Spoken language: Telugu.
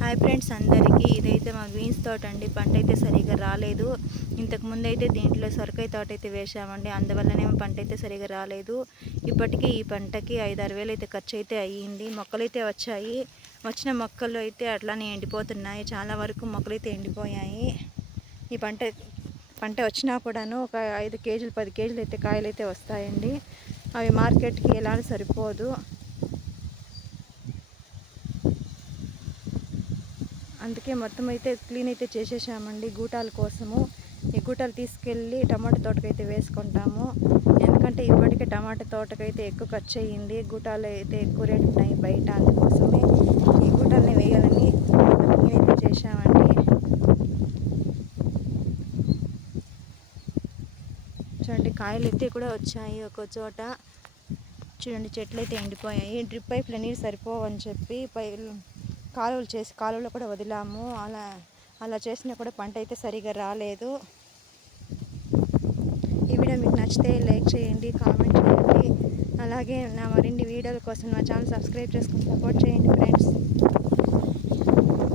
హాయ్ ఫ్రెండ్స్ అందరికీ, ఇదైతే మా బీన్స్ తోట అండి. పంట అయితే సరిగా రాలేదు. ఇంతకు ముందు అయితే దీంట్లో సొరకాయ తోట అయితే వేసామండి, అందువల్లనే పంట అయితే సరిగా రాలేదు. ఇప్పటికీ ఈ పంటకి 5-6 వేలు అయితే ఖర్చు అయితే అయ్యింది. మొక్కలు అయితే వచ్చాయి. వచ్చిన మొక్కలు అయితే అట్లానే ఎండిపోతున్నాయి. చాలా వరకు మొక్కలు అయితే ఎండిపోయాయి. ఈ పంట వచ్చినా కూడాను ఒక 5 కేజీలు 10 కేజీలు అయితే కాయలు అయితే వస్తాయండి. అవి మార్కెట్కి ఎలా సరిపోదు. అందుకే మొత్తం అయితే క్లీన్ అయితే చేసేసామండి గూటాల కోసము. ఈ గూటాలు తీసుకెళ్ళి టమాటా తోటకైతే వేసుకుంటాము. ఎందుకంటే ఇప్పటికే టమాటా తోటకైతే ఎక్కువ ఖర్చు అయ్యింది. గూటాలు అయితే ఎక్కువ రేటు ఉన్నాయి బయట, అందుకోసమే ఈ గూటాలని వేయాలని క్లీన్ అయితే చేసామండి. చూడండి, కాయలు అయితే కూడా వచ్చాయి. ఒక చోట చూడండి, చెట్లు అయితే ఎండిపోయాయి. డ్రిప్ పైపుల నీరు సరిపోవని చెప్పి కాలువలో కూడా వదిలాము. అలా చేసినా కూడా పంట అయితే సరిగా రాలేదు. ఈ వీడియో మీకు నచ్చితే లైక్ చేయండి, కామెంట్ చేయండి. అలాగే నా మరిన్ని వీడియోల కోసం నా ఛానల్ సబ్స్క్రైబ్ చేసుకుని సపోర్ట్ చేయండి ఫ్రెండ్స్.